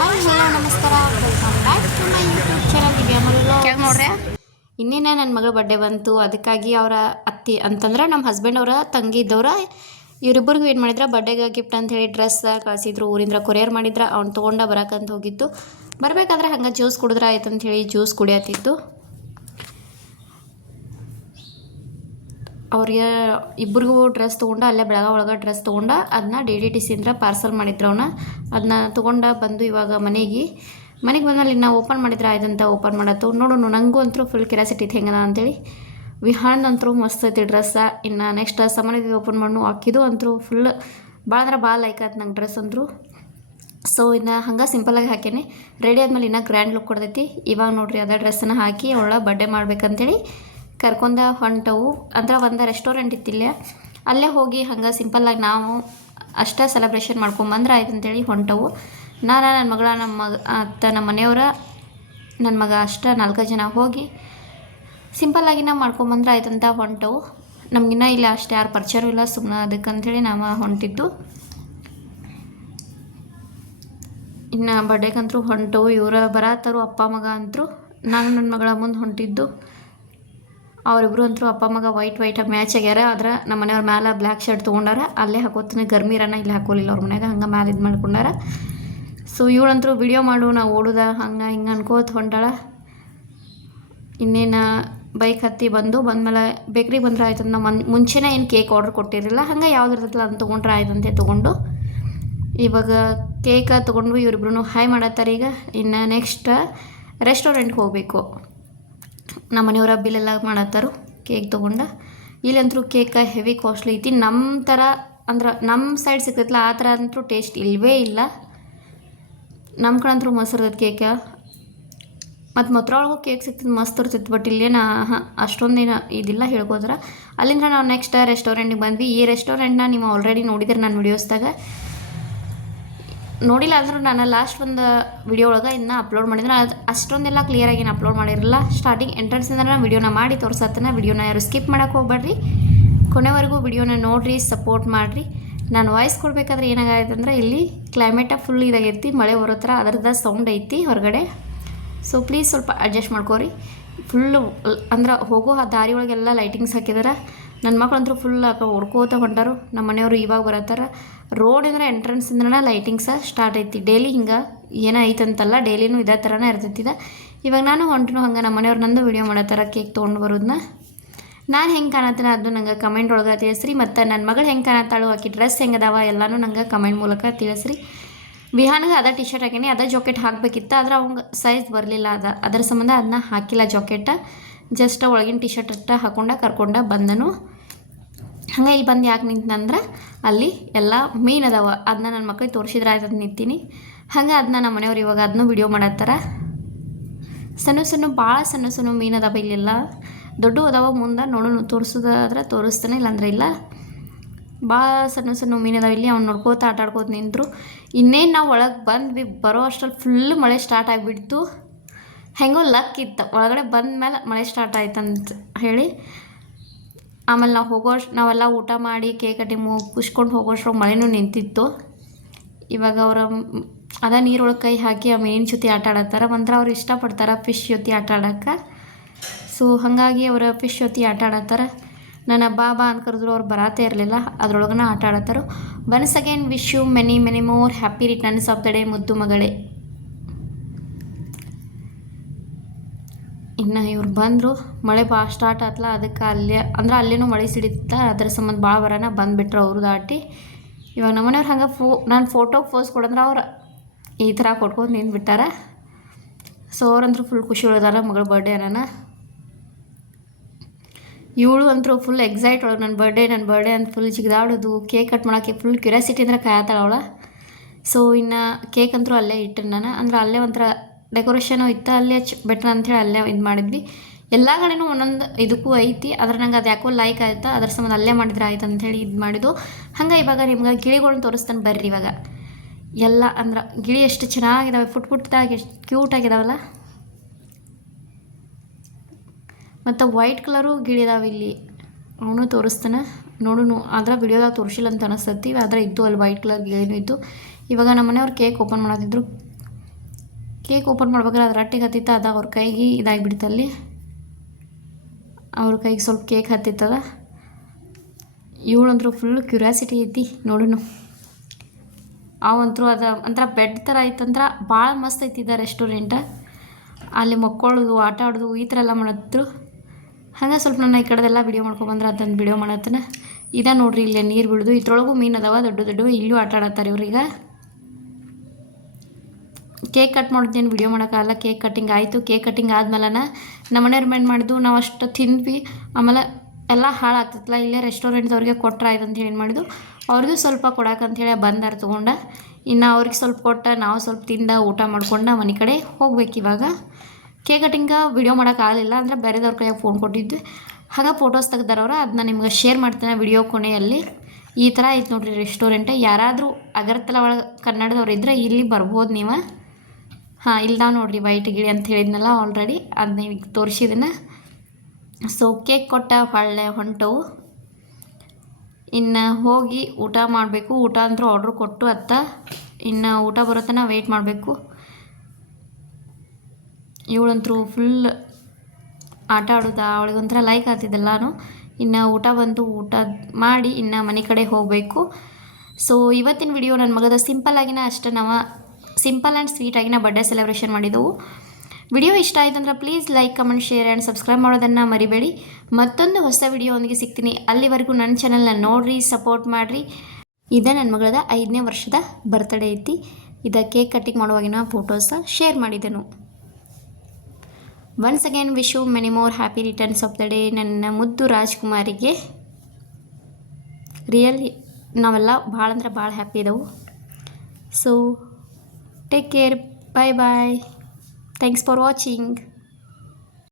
Hi hello ನಮಸ್ಕಾರ, welcome back to my YouTube channel Divya ಮಗಳು. ನೋಡ್ರೆ ಇನ್ನೇನೆ ನನ್ನ ಮಗಳ ಬರ್ಡೇ ಬಂತು. ಅದಕ್ಕಾಗಿ ಅವರ ಅತ್ತಿ ಅಂತಂದ್ರೆ ನಮ್ಮ ಹಸ್ಬೆಂಡ್ ಅವರ ತಂಗಿ ಇದ್ದವ್ರ ಇವರಿಬ್ಬರಿಗೂ ಏನು ಮಾಡಿದ್ರೆ ಬರ್ಡೇಗೆ ಗಿಫ್ಟ್ ಅಂತ ಹೇಳಿ ಡ್ರೆಸ್ ಕಳಿಸಿದ್ರು. ಊರಿಂದ ಕೊರಿಯರ್ ಮಾಡಿದ್ರೆ ಅವ್ನು ತೊಗೊಂಡ ಬರೋಕಂತ ಹೋಗಿತ್ತು. ಬರಬೇಕಾದ್ರೆ ಹಂಗೆ ಜ್ಯೂಸ್ ಕುಡಿದ್ರೆ ಆಯ್ತು ಅಂಥೇಳಿ ಜ್ಯೂಸ್ ಕುಡಿಯತ್ತಿತ್ತು. ಅವ್ರಿಗೆ ಇಬ್ಬರಿಗೂ ಡ್ರೆಸ್ ತೊಗೊಂಡು ಅಲ್ಲೇ ಬೆಳಗ್ಗೆ ಒಳಗೆ ಡ್ರೆಸ್ ತೊಗೊಂಡು ಅದನ್ನ DDTC ಇಂದ ಪಾರ್ಸಲ್ ಮಾಡಿದ್ರು. ಅದನ್ನ ತೊಗೊಂಡು ಬಂದು ಇವಾಗ ಮನೆಗೆ ಬಂದಲ್ಲಿ ನಾವು ಓಪನ್ ಮಾಡಿದ್ರೆ ಆಯ್ತಂತ ಓಪನ್ ಮಾಡತ್ತು. ನೋಡೋಣ, ನನಗೂ ಅಂತೂ ಫುಲ್ ಕ್ಯೂರಿಯಾಸಿಟಿ ಇತ್ತು ಹೆಂಗದ ಅಂತೇಳಿ. ವಿಹಾನ್ದಂತರೂ ಮಸ್ತ್ ಐತಿ ಡ್ರೆಸ್ಸ. ಇನ್ನು ನೆಕ್ಸ್ಟ್ ಸಮನಿಗೆ ಓಪನ್ ಮಾಡಿ ಹಾಕಿದ್ದು ಅಂತೂ ಫುಲ್ ಭಾಳ ಅಂದ್ರೆ ಭಾಳ ಲೈಕ್ ಆಯ್ತು ನಂಗೆ ಡ್ರೆಸ್ ಅಂದರು. ಸೊ ಇನ್ನು ಹಂಗೆ ಸಿಂಪಲಾಗಿ ಹಾಕೇನೆ ರೆಡಿ ಆದಮೇಲೆ ಇನ್ನೂ ಗ್ರ್ಯಾಂಡ್ ಲುಕ್ ಕೊಡ್ತೈತಿ. ಇವಾಗ ನೋಡಿರಿ ಅದೇ ಡ್ರೆಸ್ಸನ್ನು ಹಾಕಿ ಅವಳ ಬರ್ಡೇ ಮಾಡ್ಬೇಕಂತೇಳಿ ಕರ್ಕೊಂಡ ಹೊಂಟವು. ಅಂದ್ರೆ ಒಂದು ರೆಸ್ಟೋರೆಂಟ್ ಇತ್ತಿಲ್ಲ, ಅಲ್ಲೇ ಹೋಗಿ ಹಂಗೆ ಸಿಂಪಲ್ಲಾಗಿ ನಾವು ಅಷ್ಟೇ ಸೆಲೆಬ್ರೇಷನ್ ಮಾಡ್ಕೊಂಬಂದ್ರೆ ಆಯ್ತು ಅಂತೇಳಿ ಹೊಂಟವು. ನಾನು ನನ್ನ ಮಗಳ ನಮ್ಮ ಮನೆಯವರ ನನ್ನ ಮಗ ಅಷ್ಟೇ 4 ಜನ ಹೋಗಿ ಸಿಂಪಲ್ಲಾಗಿ ನಾವು ಮಾಡ್ಕೊಂಬಂದ್ರೆ ಆಯ್ತಂತ ಹೊಂಟವು. ನಮಗಿನ್ನ ಇಲ್ಲ ಅಷ್ಟು ಯಾರು ಪರಿಚಯನೂ ಇಲ್ಲ, ಸುಮ್ಮನೆ ಅದಕ್ಕಂಥೇಳಿ ನಾವು ಹೊಂಟಿದ್ದು. ಇನ್ನು ಬರ್ಡೇಗಂತರೂ ಹೊಂಟವು. ಇವರ ಬರತ್ತರು ಅಪ್ಪ ಮಗ ಅಂತರೂ. ನಾನು ನನ್ನ ಮಗಳ ಮುಂದೆ ಹೊಂಟಿದ್ದು. ಅವರಿಬ್ರು ಅಂತೂ ಅಪ್ಪ ಮಗ ವೈಟಾಗಿ ಮ್ಯಾಚ್ ಆಗ್ಯಾರ. ಆದ್ರೆ ನಮ್ಮ ಮನೆಯವ್ರ ಮ್ಯಾಲೆ ಬ್ಲ್ಯಾಕ್ ಶರ್ಟ್ ತೊಗೊಂಡಾರ. ಅಲ್ಲೇ ಹಾಕೋತೀನಿ, ಗರ್ಮಿ ಇರೋಣ ಇಲ್ಲಿ ಹಾಕೋಲಿಲ್ಲ ಅವ್ರ ಮನ್ಯಾಗ, ಹಂಗೆ ಮ್ಯಾಲೆ ಇದು ಮಾಡ್ಕೊಂಡಾರ. ಸೊ ಇವಳಂತರೂ ವಿಡಿಯೋ ಮಾಡು ನಾವು ಓಡುದ ಹಂಗೆ ಹಿಂಗೆ ಅನ್ಕೋತ ಹೊಂಟಾಳ. ಇನ್ನೇನು ಬೈಕ್ ಹತ್ತಿ ಬಂದಮೇಲೆ ಬೇಕ್ರಿಗೆ ಬಂದ್ರೆ ಆಯ್ತು. ನಾವು ಮುಂಚೆನೇ ಏನು ಕೇಕ್ ಆರ್ಡ್ರ್ ಕೊಟ್ಟಿರಲಿಲ್ಲ, ಹಂಗೆ ಯಾವ್ದು ಇರ್ತಲ್ಲ ಅಂತ ತೊಗೊಂಡ್ರೆ ಆಯ್ತಂತೆ ತೊಗೊಂಡು ಇವಾಗ ಕೇಕ ತೊಗೊಂಡು ಇವರಿಬ್ರು ಹಾಯ್ ಮಾಡತ್ತಾರೆ. ಈಗ ಇನ್ನು ನೆಕ್ಸ್ಟ್ ರೆಸ್ಟೋರೆಂಟ್ಗೆ ಹೋಗಬೇಕು. ನಮ್ಮ ಮನೆಯವರ ಬಿಲ್ಲೆಲ್ಲ ಮಾಡತ್ತಾರು ಕೇಕ್ ತೊಗೊಂಡು. ಇಲ್ಲಂತರೂ ಕೇಕ ಹೆವಿ ಕಾಸ್ಟ್ಲಿ ಐತಿ. ನಮ್ಮ ಥರ ಅಂದ್ರೆ ನಮ್ಮ ಸೈಡ್ ಸಿಗ್ತೈತಲ್ಲ ಆ ಥರ ಅಂತೂ ಟೇಸ್ಟ್ ಇಲ್ಲವೇ ಇಲ್ಲ. ನಮ್ಮ ಕಡೆ ಅಂತೂ ಮೊಸರು ಕೇಕ ಮತ್ತು ಮೊತ್ರೊಳಗೂ ಕೇಕ್ ಸಿಗ್ತದೆ, ಮಸ್ತ್ ಇರ್ತೈತೆ. ಬಟ್ ಇಲ್ಲೇನು ಅಷ್ಟೊಂದೇನು ಇದಿಲ್ಲ ಹೇಳ್ಕೋದ್ರೆ. ಅಲ್ಲಿಂದ ನಾವು ನೆಕ್ಸ್ಟ್ ರೆಸ್ಟೋರೆಂಟಿಗೆ ಬಂದ್ವಿ. ಈ ರೆಸ್ಟೋರೆಂಟ್ನ ನೀವು ಆಲ್ರೆಡಿ ನೋಡಿದ್ರೆ ನನ್ನ ವಿಡಿಯೋಸ್ದಾಗ. ನೋಡಿಲ್ಲ ಅಂದರೂ ನಾನು ಲಾಸ್ಟ್ ಒಂದು ವಿಡಿಯೋ ಒಳಗೆ ಇನ್ನೂ ಅಪ್ಲೋಡ್ ಮಾಡಿದ್ರೆ ಅದು ಅಷ್ಟೊಂದೆಲ್ಲ ಕ್ಲಿಯರಾಗಿ ಏನು ಅಪ್ಲೋಡ್ ಮಾಡಿರಲಿಲ್ಲ. ಸ್ಟಾರ್ಟಿಂಗ್ ಎಂಟ್ರೆನ್ಸಿಂದ ನಾನು ವಿಡಿಯೋನ ಮಾಡಿ ತೋರ್ಸತ್ತನ. ವಿಡಿಯೋನ ಯಾರು ಸ್ಕಿಪ್ ಮಾಡೋಕ್ಕೆ ಹೋಗ್ಬೇಡ್ರಿ, ಕೊನೆವರೆಗೂ ವಿಡಿಯೋನ ನೋಡಿರಿ, ಸಪೋರ್ಟ್ ಮಾಡಿರಿ. ನಾನು ವಾಯ್ಸ್ ಕೊಡಬೇಕಾದ್ರೆ ಏನಾಗೈತೆ ಅಂದರೆ ಇಲ್ಲಿ ಕ್ಲೈಮೇಟ ಫುಲ್ ಇದಾಗೈತಿ, ಮಳೆ ಬರೋ ಥರ ಅದರದ ಸೌಂಡ್ ಐತಿ ಹೊರಗಡೆ. ಸೊ ಪ್ಲೀಸ್ ಸ್ವಲ್ಪ ಅಡ್ಜಸ್ಟ್ ಮಾಡ್ಕೋರಿ. ಫುಲ್ಲು ಅಂದ್ರೆ ಹೋಗೋ ಆ ದಾರಿ ಒಳಗೆಲ್ಲ ಲೈಟಿಂಗ್ಸ್ ಹಾಕಿದಾರೆ. ನನ್ನ ಮಕ್ಕಳಂತೂ ಫುಲ್ ಹೊಡ್ಕೋತ ಹೊಂಟಾರು. ನಮ್ಮ ಮನೆಯವರು ಇವಾಗ ಬರತ್ತಾರ. ರೋಡ್ ಅಂದರೆ ಎಂಟ್ರೆನ್ಸಿಂದ ಲೈಟಿಂಗ್ಸ ಸ್ಟಾರ್ಟ್ ಐತಿ. ಡೈಲಿ ಹಿಂಗೆ ಏನೋ ಐತಂತಲ್ಲ, ಡೈಲಿನೂ ಇದೇ ಥರನೇ ಇರ್ತೈತಿದ. ಇವಾಗ ನಾನು ಹೊಂಟನು ಹಂಗೆ ನಮ್ಮ ಮನೆಯವ್ರು ನಂದು ವಿಡಿಯೋ ಮಾಡತ್ತಾರ ಕೇಕ್ ತೊಗೊಂಡು ಬರೋದನ್ನ. ನಾನು ಹೆಂಗೆ ಕಾಣತ್ತೀನಿ ಅದು ನಂಗೆ ಕಮೆಂಟ್ ಒಳಗೆ ತಿಳಿಸ್ರಿ. ಮತ್ತು ನನ್ನ ಮಗಳು ಹೆಂಗೆ ಕಾಣತ್ತಾಳು, ಆಕಿ ಡ್ರೆಸ್ ಹೆಂಗದಾವ ಎಲ್ಲನೂ ನಂಗೆ ಕಮೆಂಟ್ ಮೂಲಕ ತಿಳಿಸ್ರಿ. ವಿಹಾನ್ಗೆ ಅದೇ ಟಿ ಶರ್ಟ್ ಹಾಕೀನಿ, ಅದೇ ಜಾಕೆಟ್ ಹಾಕಬೇಕಿತ್ತು. ಆದ್ರೆ ಅವಂಗೆ ಸೈಜ್ ಬರಲಿಲ್ಲ. ಅದರ ಸಂಬಂಧ ಅದನ್ನ ಹಾಕಿಲ್ಲ ಜಾಕೆಟ. ಜಸ್ಟ್ ಒಳಗಿನ ಟಿ ಶರ್ಟ್ ಅಷ್ಟ ಹಾಕೊಂಡ ಕರ್ಕೊಂಡ ಬಂದನು. ಹಂಗೆ ಇಲ್ಲಿ ಬಂದು ಯಾಕೆ ನಿಂತಂದ್ರೆ ಅಲ್ಲಿ ಎಲ್ಲ ಮೀನು ಅದಾವ, ಅದನ್ನ ನನ್ನ ಮಕ್ಕಳಿಗೆ ತೋರಿಸಿದ್ರೆ ಆಯ್ತು ನಿಂತೀನಿ. ಹಂಗೆ ಅದನ್ನ ನಮ್ಮ ಮನೆಯವ್ರು ಇವಾಗ ಅದನ್ನೂ ವಿಡಿಯೋ ಮಾಡತ್ತಾರ. ಭಾಳ ಸಣ್ಣ ಮೀನು ಅದಾವ ಇಲ್ಲೆಲ್ಲ. ದೊಡ್ಡ ಅದಾವ ಮುಂದೆ ನೋಡೋಣ, ತೋರಿಸೋದಾದ್ರೆ ತೋರಿಸ್ತಾನೆ, ಇಲ್ಲಾಂದ್ರೆ ಇಲ್ಲ. ಭಾಳ ಸಣ್ಣ ಮೀನು ಅದಾವ ಇಲ್ಲಿ. ಅವ್ನು ನೋಡ್ಕೋತ ಆಟಾಡ್ಕೋತ ನಿಂತರು. ಇನ್ನೇನು ನಾವು ಒಳಗೆ ಬಂದ್ವಿ, ಬರೋ ಅಷ್ಟರಲ್ಲಿ ಫುಲ್ ಮಳೆ ಸ್ಟಾರ್ಟ್ ಆಗಿಬಿಡ್ತು. ಹೆಂಗೋ ಲಕ್ ಇತ್ತು, ಒಳಗಡೆ ಬಂದ ಮೇಲೆ ಮಳೆ ಸ್ಟಾರ್ಟ್ ಆಯ್ತಂತ ಹೇಳಿ. ಆಮೇಲೆ ನಾವೆಲ್ಲ ಊಟ ಮಾಡಿ ಕೇಕ್ ಕಟಿಂಗ್ ಕುಷ್ಕೊಂಡು ಹೋಗೋಷ್ಟ್ರಾಗ ಮಳೆನೂ ನಿಂತಿತ್ತು. ಇವಾಗ ಅವರ ಅದ ನೀರೊಳಗೆ ಕೈ ಹಾಕಿ ಆ ಮೀನಿನ ಜೊತೆ ಆಟ ಆಡತ್ತಾರ. ಒಂಥರ ಅವ್ರು ಇಷ್ಟಪಡ್ತಾರೆ ಫಿಶ್ ಜೊತೆ ಆಟ ಆಡೋಕ್ಕೆ. ಸೊ ಹಾಗಾಗಿ ಅವರ ಫಿಶ್ ಜೊತೆ ಆಟ ಆಡತ್ತಾರ. ನನ್ನ ಬಾ ಅಂತ ಕರೆದ್ರು, ಅವ್ರು ಬರತ್ತೇ ಇರಲಿಲ್ಲ. ಅದ್ರೊಳಗನ ಆಟ ಆಡತ್ತಾರು. Once again wish you many more happy returns of the day ಮುದ್ದು ಮಗಳೇ. ಇನ್ನು ಇವ್ರು ಬಂದರು, ಮಳೆ ಭಾಳ ಸ್ಟಾರ್ಟ್ ಆತಲ್ಲ, ಅದಕ್ಕೆ ಅಲ್ಲೇನೂ ಮಳೆ ಸಿಡಿತ. ಅದರ ಸಂಬಂಧ ಭಾಳ ಬರೋಣ ಬಂದುಬಿಟ್ರು ಅವರು ದಾಟಿ. ಇವಾಗ ನಮ್ಮ ಮನೆಯವ್ರು ಹಂಗೆ ನಾನು ಫೋಟೋಗೆ ಪೋಸ್ ಕೊಡಂದ್ರೆ ಅವ್ರು ಈ ಥರ ಕೊಟ್ಕೊಂಡು ನಿಂತ್ಬಿಟ್ಟಾರ. ಸೊ ಅವ್ರಂತೂ ಫುಲ್ ಖುಷಿ ಉಳಿದಾರ ಮಗಳ ಬರ್ಡೇ ಅನ್ನ. ಇವಳು ಅಂತೂ ಫುಲ್ ಎಕ್ಸೈಟ್ ಒಳಗೆ ನನ್ನ ಬರ್ಡೇ ಅಂತ ಫುಲ್ ಜಿಗಿದಾಡೋದು, ಕೇಕ್ ಕಟ್ ಮಾಡೋಕ್ಕೆ ಫುಲ್ ಕ್ಯೂರಿಯಾಸಿಟಿ ಅಂದ್ರೆ ಕಾಯತ್ತಾಳ ಅವಳ. ಸೊ ಇನ್ನು ಕೇಕ್ ಅಂತೂ ಅಲ್ಲೇ ಇಟ್ಟು ನಾನು ಅಂದ್ರೆ ಅಲ್ಲೇ ಒಂಥರ ಡೆಕೋರೇಷನು ಇತ್ತು, ಅಲ್ಲೇ ಬೆಟ್ರ್ ಅಂಥೇಳಿ ಅಲ್ಲೇ ಇದು ಮಾಡಿದ್ವಿ. ಎಲ್ಲ ಕಡೆನೂ ಒಂದೊಂದು ಇದಕ್ಕೂ ಐತಿ. ಆದ್ರೆ ನಂಗೆ ಅದು ಯಾಕೋ ಲೈಕ್ ಆಯ್ತಾ, ಅದ್ರ ಸಂಬಂಧ ಅಲ್ಲೇ ಮಾಡಿದ್ರೆ ಆಯ್ತು ಅಂಥೇಳಿ ಇದು ಮಾಡಿದ್ದು. ಹಂಗೆ ಇವಾಗ ನಿಮ್ಗೆ ಗಿಳಿಗಳನ್ನ ತೋರಿಸ್ತಾನೆ ಬರ್ರಿ. ಇವಾಗ ಎಲ್ಲ ಅಂದ್ರೆ ಗಿಳಿ ಎಷ್ಟು ಚೆನ್ನಾಗಿದ್ದಾವೆ, ಪುಟ್ಟದಾಗಿ ಎಷ್ಟು ಕ್ಯೂಟಾಗಿದ್ದಾವಲ್ಲ. ಮತ್ತು ವೈಟ್ ಕಲರು ಗಿಳಿ ಇದಾವೆ ಇಲ್ಲಿ, ಅವನು ತೋರಿಸ್ತಾನೆ ನೋಡು. ಆದ್ರೆ ವಿಡಿಯೋದಾಗ ತೋರಿಸಿಲ್ಲ ಅಂತ ಅನಿಸ್ತತಿ, ಆದರೆ ಇದ್ದು ಅಲ್ಲಿ ವೈಟ್ ಕಲರ್ ಗಿಳಿನೂ ಇತ್ತು. ಇವಾಗ ನಮ್ಮ ಮನೆಯವ್ರು ಕೇಕ್ ಓಪನ್ ಮಾಡತ್ತಿದ್ರು. ಕೇಕ್ ಓಪನ್ ಮಾಡ್ಬೇಕಾದ್ರೆ ಅದು ರಟ್ಟಿಗೆ ಹತ್ತಿತ್ತ ಅದು ಅವ್ರ ಕೈಗೆ ಇದಾಗಿಬಿಡ್ತಲ್ಲಿ, ಅವ್ರ ಕೈಗೆ ಸ್ವಲ್ಪ ಕೇಕ್ ಹತ್ತಿತ್ತದ. ಇವಳಂತರೂ ಫುಲ್ ಕ್ಯೂರಿಯಾಸಿಟಿ ಐತಿ ನೋಡೋಣ. ಅವಂತರೂ ಅದು ಒಂಥರ ಬೆಡ್ ಥರ ಐತಂದ್ರೆ ಭಾಳ ಮಸ್ತ್ ಐತಿದ್ದ ರೆಸ್ಟೋರೆಂಟ. ಅಲ್ಲಿ ಮಕ್ಕೊಳ್ಳೋದು ಆಟ ಆಡೋದು ಈ ಥರ ಎಲ್ಲ ಮಾಡತ್ತಿದ್ರು. ಹಾಗೆ ಸ್ವಲ್ಪ ನನ್ನ ಈ ಕಡೆದೆಲ್ಲ ವಿಡಿಯೋ ಮಾಡ್ಕೊಬಂದ್ರೆ ಅದನ್ನು ವಿಡಿಯೋ ಮಾಡತ್ತನ. ಇದ ನೋಡ್ರಿ ಇಲ್ಲೇ ನೀರು ಬಿಡೋದು, ಇದ್ರೊಳಗೂ ಮೀನು ಅದಾವ ದೊಡ್ಡ ದೊಡ್ಡ, ಇಲ್ಲೂ ಆಟ ಆಡತ್ತಾರೆ ಇವ್ರೀಗ. ಕೇಕ್ ಕಟ್ ಮಾಡಿದ್ದೇನು ವಿಡಿಯೋ ಮಾಡೋಕ್ಕಾಗಲ್ಲ. ಕೇಕ್ ಕಟ್ಟಿಂಗ್ ಆಯಿತು. ಕೇಕ್ ಕಟ್ಟಿಂಗ್ ಆದ್ಮೇಲೆ ನಮ್ಮ ಮನೆಯವ್ರು ಮೇನ್ ಮಾಡಿದ್ದು ನಾವು ಅಷ್ಟು ತಿಂದ್ವಿ. ಆಮೇಲೆ ಎಲ್ಲ ಹಾಳಾಗ್ತೈತಲ್ಲ, ಇಲ್ಲೇ ರೆಸ್ಟೋರೆಂಟ್ದವ್ರಿಗೆ ಕೊಟ್ಟರೆ ಆಯ್ತು ಅಂತೇಳಿ ಏನು ಮಾಡಿದ್ದು, ಅವ್ರಿಗೂ ಸ್ವಲ್ಪ ಕೊಡಕ್ಕಂಥೇಳಿ ಬಂದಾರ ತೊಗೊಂಡ. ಇನ್ನು ಅವ್ರಿಗೆ ಸ್ವಲ್ಪ ಕೊಟ್ಟ, ನಾವು ಸ್ವಲ್ಪ ತಿಂದ ಊಟ ಮಾಡ್ಕೊಂಡು ಮನೆ ಕಡೆ ಹೋಗ್ಬೇಕು ಇವಾಗ. ಕೇಕ್ ಕಟ್ಟಿಂಗ ವಿಡಿಯೋ ಮಾಡೋಕ್ಕಾಗಲಿಲ್ಲ ಅಂದರೆ ಬೇರೆದವ್ರ ಕೈಯಾಗ ಫೋನ್ ಕೊಟ್ಟಿದ್ವಿ. ಹಾಗೆ ಫೋಟೋಸ್ ತೆಗ್ದಾರವ್ರು, ಅದನ್ನ ನಿಮ್ಗೆ ಶೇರ್ ಮಾಡ್ತೇನೆ ವಿಡಿಯೋ ಕೊನೆಯಲ್ಲಿ. ಈ ಥರ ಐತೆ ನೋಡಿರಿ ರೆಸ್ಟೋರೆಂಟ್. ಯಾರಾದರೂ ಅಗರ್ತಲ ಒಳಗೆ ಕನ್ನಡದವ್ರು ಇದ್ದರೆ ಇಲ್ಲಿ ಬರ್ಬೋದು ನೀವು. ಹಾಂ, ಇಲ್ದಾವ ನೋಡಿರಿ ವೈಟ್ ಗಿಳಿ ಅಂತ ಹೇಳಿದ್ನಲ್ಲ ಆಲ್ರೆಡಿ, ಅದನ್ನ ಈಗ ತೋರಿಸಿದನ. ಸೊ ಕೇಕ್ ಕೊಟ್ಟ ಹೊಳ್ಳೆ ಹೊಂಟವು. ಇನ್ನು ಹೋಗಿ ಊಟ ಮಾಡಬೇಕು. ಊಟ ಅಂತೂ ಆರ್ಡ್ರ್ ಕೊಟ್ಟು ಅತ್ತ, ಇನ್ನು ಊಟ ಬರೋ ತನಕ ವೆಯ್ಟ್ ಮಾಡಬೇಕು. ಇವಳಂತರೂ ಫುಲ್ ಆಟ ಆಡೋದು, ಅವಳಿಗೊಂಥರ ಲೈಕ್ ಆಗ್ತಿದ್ದೆಲ್ಲಾನು. ಇನ್ನು ಊಟ ಬಂತು, ಊಟ ಮಾಡಿ ಇನ್ನು ಮನೆ ಕಡೆ ಹೋಗಬೇಕು. ಸೊ ಇವತ್ತಿನ ವಿಡಿಯೋ ನನ್ನ ಮಗದ ಸಿಂಪಲ್ಲಾಗಿನ ಅಷ್ಟೇ, ನಾವು ಸಿಂಪಲ್ ಆ್ಯಂಡ್ ಸ್ವೀಟಾಗಿನ ಬರ್ಡೇ ಸೆಲೆಬ್ರೇಷನ್ ಮಾಡಿದೆವು. ವಿಡಿಯೋ ಇಷ್ಟ ಆಯಿತು ಅಂದ್ರೆ please like, comment, share and subscribe ಮಾಡೋದನ್ನು ಮರಿಬೇಡಿ. ಮತ್ತೊಂದು ಹೊಸ ವಿಡಿಯೋ ಒಂದಿಗೆ ಸಿಗ್ತೀನಿ. ಅಲ್ಲಿವರೆಗೂ ನನ್ನ ಚಾನಲ್ನ ನೋಡಿರಿ, ಸಪೋರ್ಟ್ ಮಾಡಿರಿ. ಇದೇ ನನ್ನ ಮಗಳದ 5ನೇ ವರ್ಷದ ಬರ್ತ್ಡೇ ಐತಿ. ಇದು ಕೇಕ್ ಕಟ್ಟಿಂಗ್ ಮಾಡುವಾಗಿನ ಫೋಟೋಸ ಶೇರ್ ಮಾಡಿದೆನು. Once again wish you many more happy returns of the day ನನ್ನ ಮುದ್ದು ರಾಜ್ಕುಮಾರಿಗೆ. ರಿಯಲಿ ನಾವೆಲ್ಲ ಭಾಳ ಅಂದ್ರೆ ಭಾಳ ಹ್ಯಾಪಿ ಇದ್ದವು. So take care, bye bye, thanks for watching.